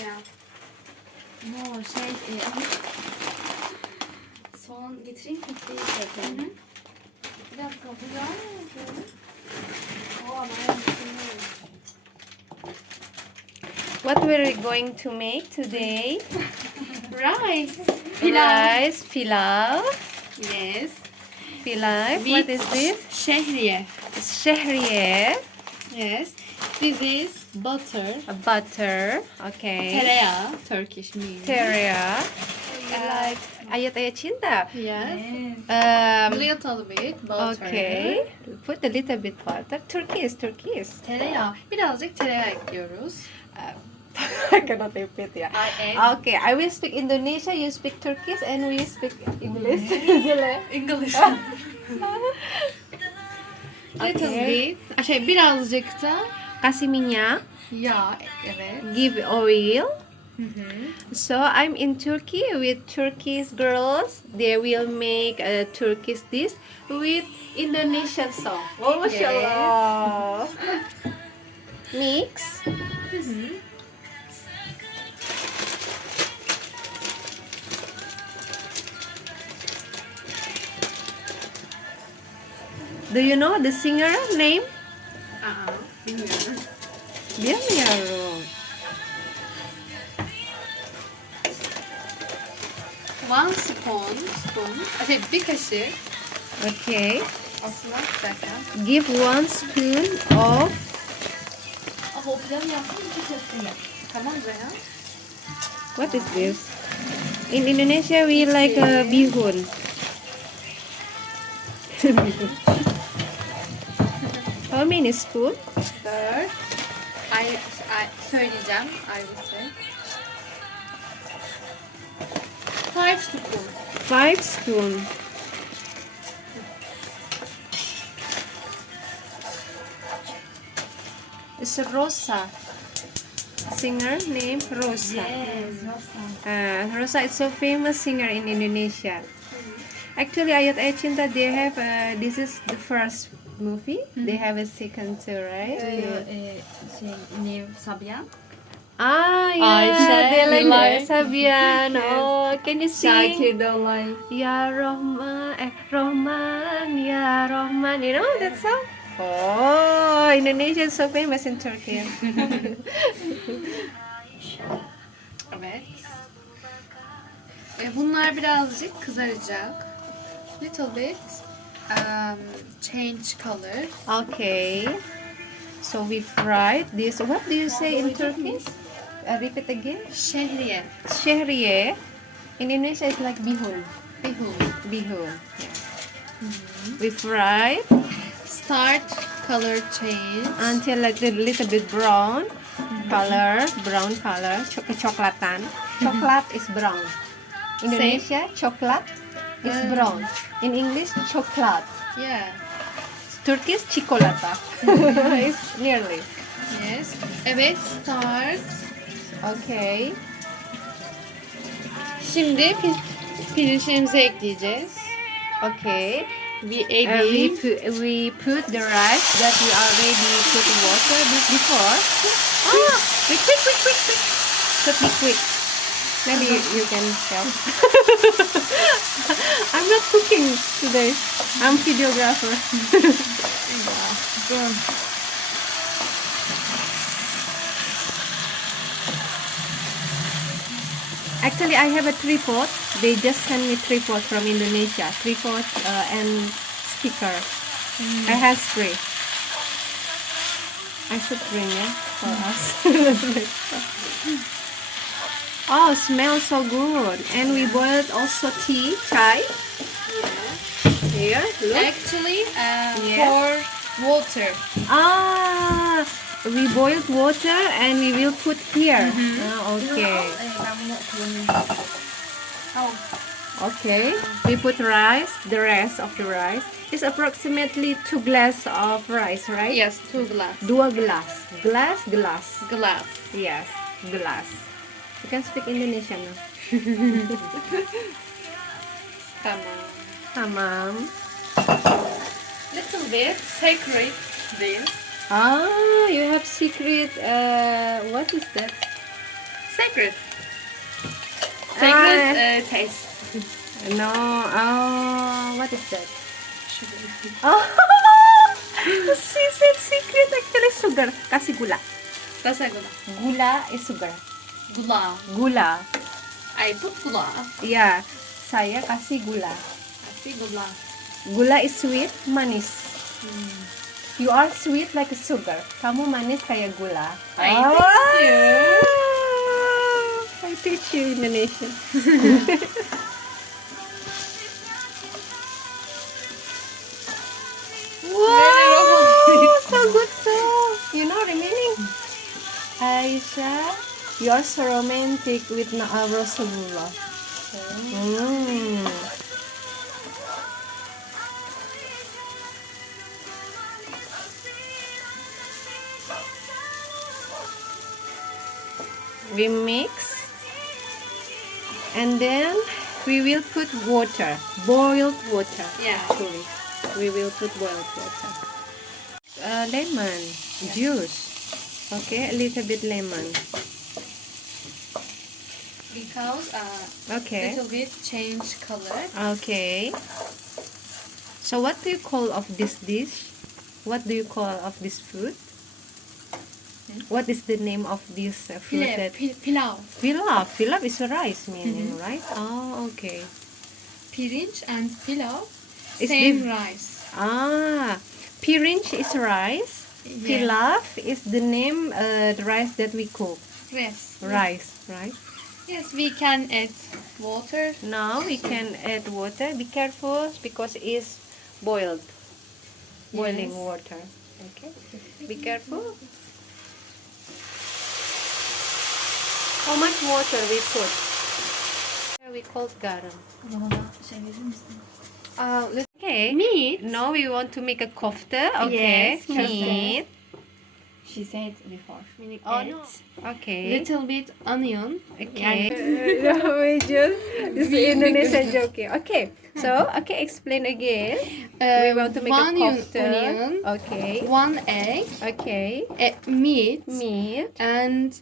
Yeah. No soğan getireyim mi? Hı hı. Bir dakika bu yağ mı yapıyorum? What we're going to make today? Rice. Rice, pilav. Yes. Pilav. What is this? Şehriye. Şehriye. Yes. This is butter. Butter. Okay. Tereyağı. Turkish means. Tereyağı. Like ayat-ayat cinta. Yes. Um, Little bit butter. okay. Put a little bit butter. Turkish. Tereyağı. Birazcık tereyağı ekliyoruz. I cannot repeat ya. I add Okay, I will speak Indonesia, you speak Turkish, and we speak English. English. Little bit. Birazcık da Kasih minyak, yağ. Evet. give oil. Hı hı. So I'm in Turkey with Turkish girls. They will make a Turkish dish with Indonesian song. Oh, mashallah. Mix. Hı hı. Do you know the singer name? Bilmiyorum. Bilmiyorum. One spoon. Bir kaşık. Okay. Aslında bir dakika. Give 1 spoon of O pilavı yapsın bir köfte. Tamam Zeyhan. what is this? In Indonesia we like bihun. How many spoon? 4. I söyleyeceğim. I will say. 5 spoon. 5 spoon. It's Rosa. Singer name Rosa. Rosa is so famous singer in Indonesia. Actually, Ayat Cinta they have this is the first movie. They have a second too, right? New Sabiha. Ah, yeah. Ayşe, They like like. Sabian. Oh, can you sing? Şakir Dolay. Ya Rahman, Rahman, Ya Rahman. You know that song? Oh, Indonesia is so famous in Turkey. Evet. Bunlar birazcık kızaracak. Little bit change color. Okay. So we fried this. What do you say in Turkish? Repeat again. Şehriye. Şehriye. In Indonesia it's like bihun. Bihun. Bihun. We fried Start color change. until like a little bit brown color, kecoklatan. Coklat is brown. Indonesia, coklat is brown. In English, coklat. Yeah. Turkish, cikolata. It's nearly. Yes. Evet, start. Okay. Şimdi pirinçlerimizi ekleyeceğiz. Okay. We We put the rice that we already put water before. Ah, quick. Should be quick. Maybe you can help. I'm not cooking today. I'm videographer. Actually, I have a tripod. They just sent me tripod from Indonesia. Tripod and sticker. I have three. I should bring it for us. Oh, smells so good. And we boiled also tea, chai. Here, look. Actually, Yes. pour water. Ah, we boiled water and we will put here. Ah, okay. Okay. We put rice, the rest of the rice. It's approximately 2 glass of rice, right? Yes, 2 glass. 2 gelas. Gelas. Glass. Yes, gelas. You can speak Indonesian now. Tamam. Tamam. Little bit secret this. Ah, you have secret, what is that? Secret. Secret taste. No. Oh, what is that? Sugar. Oh, she said secret actually sugar. Kasih gula. Rasa gula. Gula is sugar. Gula. Gula. I put gula. Ya, saya kasih gula. Kasih gula. Gula is sweet, manis. You are sweet like sugar. Kamu manis kayak gula. I teach you. I teach you Indonesian. Wow, so good so. You know the meaning? Aisyah, you are so romantic with Rasulullah. We mix and then we will put water, boiled water. Yeah. Actually, we will put boiled water. Lemon juice. Okay, a little bit lemon. Because Okay. little bit change color. Okay. So what do you call of this dish? What do you call of this food? What is the name of this food? That Pilav. Pilaf. Pilaf is a rice meaning, right? Oh, okay. Pirinç and pilav. It's Same diff- rice. Pirinç is rice. Yeah. Pilaf is the name, the rice that we cook. Yes. Rice, right? Yes, we can add water. Now we can add water. Be careful because it's boiled. Boiling Yes. water. Okay. Be careful. How much water we put? We called garam. Okay. Meat. Now we want to make a kofta. Okay. Yes, Meat. She said before. Meaning Oh, add no. Okay. little bit onion. Okay. This is Indonesian joke. Okay. So, okay, explain again. We want to make a one kofta. onion. Okay. 1 egg. Okay. Meat. Meat. And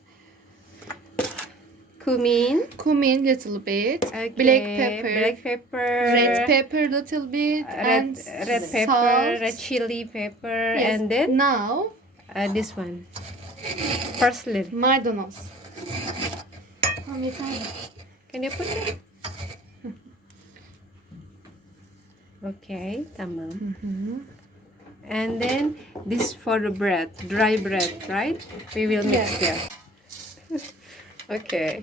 Cumin. little bit. Okay. Black pepper. Black pepper. Red pepper little bit. and Red pepper. salt. Red chili pepper. Yes. And then Now this one. Parsley. maydanoz. Can you put it? Okay, tamam. And then this for the bread, dry bread, right? We will mix there. Okay.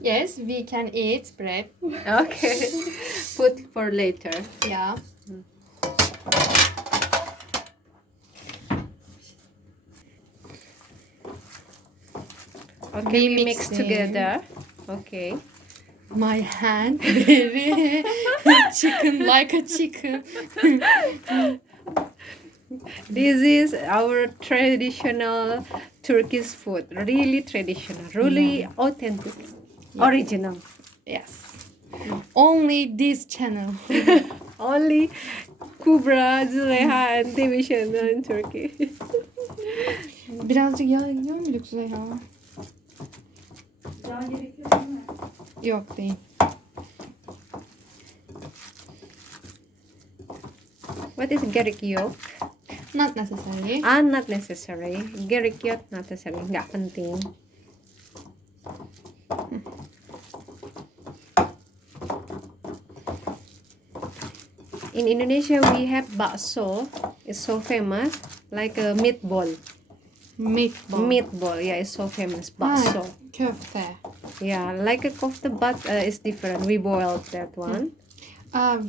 Yes, we can eat bread. Okay. Put for later. Yeah. Okay, we mix them. together. Okay. My hand very chicken like a chicken. This is our traditional Turkish food. Really traditional, really authentic, original. Yes. Only this channel. Only Kübra Züleyha and television in Turkey. Birazcık yağ gidiyor mu Züleyha? Yağ gerekiyor değil mi? Yok değil. What is gerik yolk? Not necessary. Not necessary. Gerik yolk not necessary. Nggak penting. In Indonesia, we have bakso. It's so famous, like a meatball. Meatball. Meatball, yeah, it's so famous. Bakso. Köfte. Yeah, like a kofta, but it's different. We boiled that one.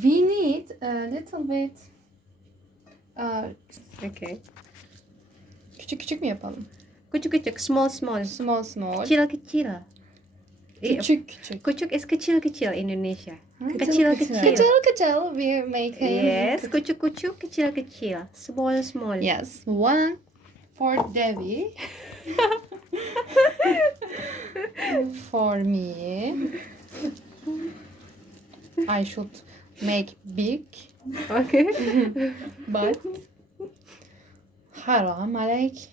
We need a little bit. Okay. Küçük küçük mü yapalım? Küçük küçük, small small. Small small. Kecil kecil. Küçük küçük. Küçük is kecil kecil Indonesia. Kecil Kecil kecil. kecil. Kecil kecil. We make Yes, küçük küçük, kecil kecil. Small small. Yes. 1, For Devi. For me. I should make big. Okay. But haram alaik.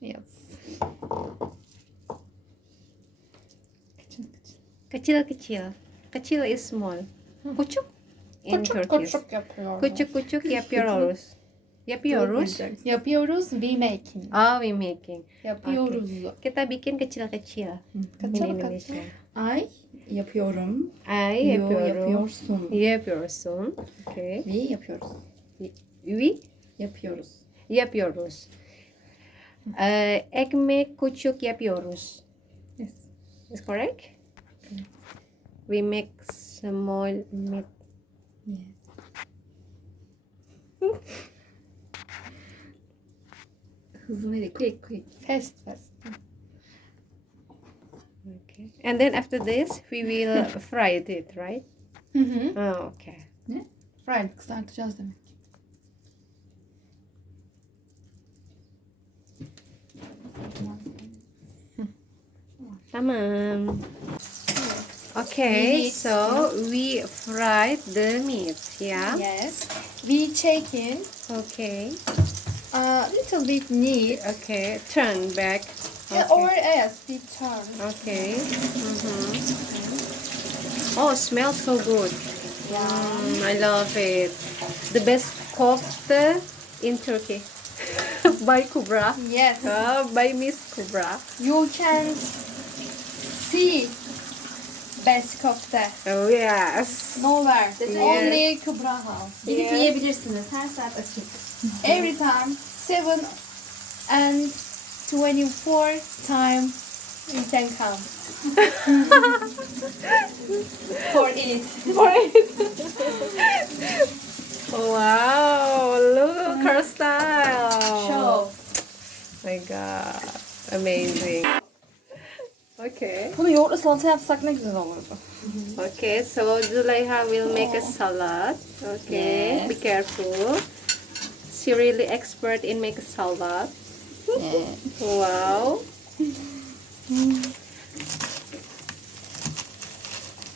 Yes. Kecil-kecil. Kecil is small. Kucuk in Küçük Turkish. küçük yapıyoruz. Küçük yapıyoruz. Yapıyoruz. Yapıyoruz. We making. Oh, we making. Yapıyoruz. Kita bikin kecil-kecil. In Indonesia. Ay yapıyorum. Ay Yo, yapıyorum. yapıyorsun. Yapıyorsun. Okay. Vi yapıyoruz. We Yapıyoruz. yapıyoruz. Ekmek küçük yapıyoruz. Yes. Is correct? We make small meat. Yes. Hızlı nereye? Quick. Fast. Okay. And then after this, we will fry it, right? Hı hı. Oh, okay. Fried kızartacağız demek. Tamam. Okay, We so we fried the meat, yeah? Yes. We chicken Okay. a little bit neat. Okay, turn back. Yeah, Okay. or yes, we turn. Okay. Oh, smells so good. I love it. The best kofta in Turkey. By Kübra. Yes. By Miss Kübra. You can see best kofta. Oh yes. Nowhere. Yes. Only Kübra house. Gidip Yeah. yiyebilirsiniz. Her saat açık. Every time 7 and 24 time you can come. For it. Wow, look her style. Show. My God, amazing. Okay. Bunu yoğurtla salata yapsak ne güzel olurdu. Okay, so Züleyha will make a salad. Okay, Yes. be careful. She really expert in make a salad. Yeah. Wow.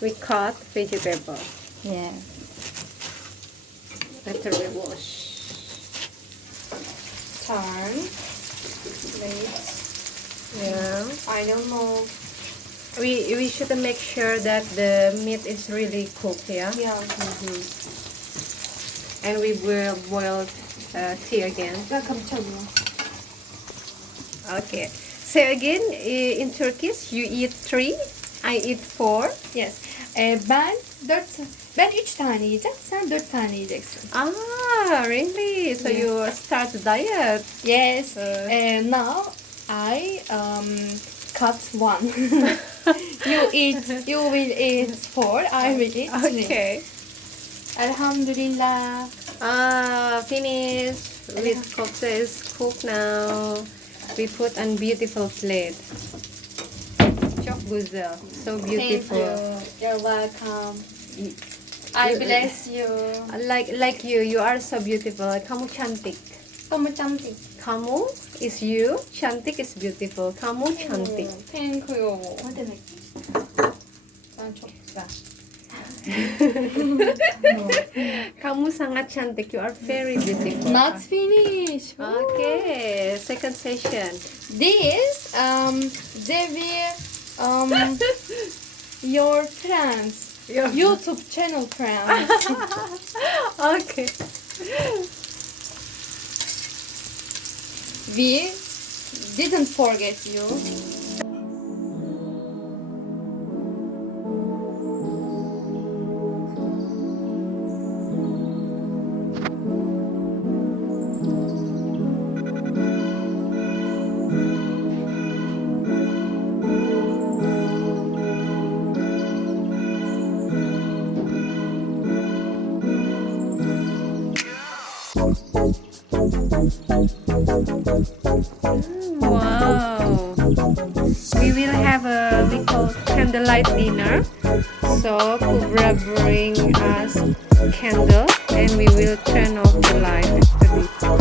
We cut vegetable. Yeah. After we wash. Turn. Wait. Yeah. I don't know. We should make sure that the meat is really cooked, yeah? Yeah. And we will boil tea again. 감춰요. Okay. So again, in Turkish, you eat 3, I eat 4. Yes. Ben 3 tane yiyeceğim. Sen 4 tane yiyeceksin. Ah, really? So Yeah. you start diet. Yes. Now I cut 1. You will eat 4. I will eat 3. Okay. Elhamdülillah. Finish. With kofta is cooked now. We put on beautiful plate. Çok güzel. So Thank beautiful. you. You're welcome. I bless you. Like you are so beautiful. Kamu cantik. Kamu cantik. Kamu is you, cantik is beautiful. Kamu cantik. Thank you. O demek. Sen çok güzel. Kamu sangat cantik. You are very beautiful. Not finished. Okay, second session. This they will your friends. YouTube channel friends. Okay. We didn't forget you. Wow. We will have a we call candlelight dinner. So Kübra bring us candle and we will turn off the light actually.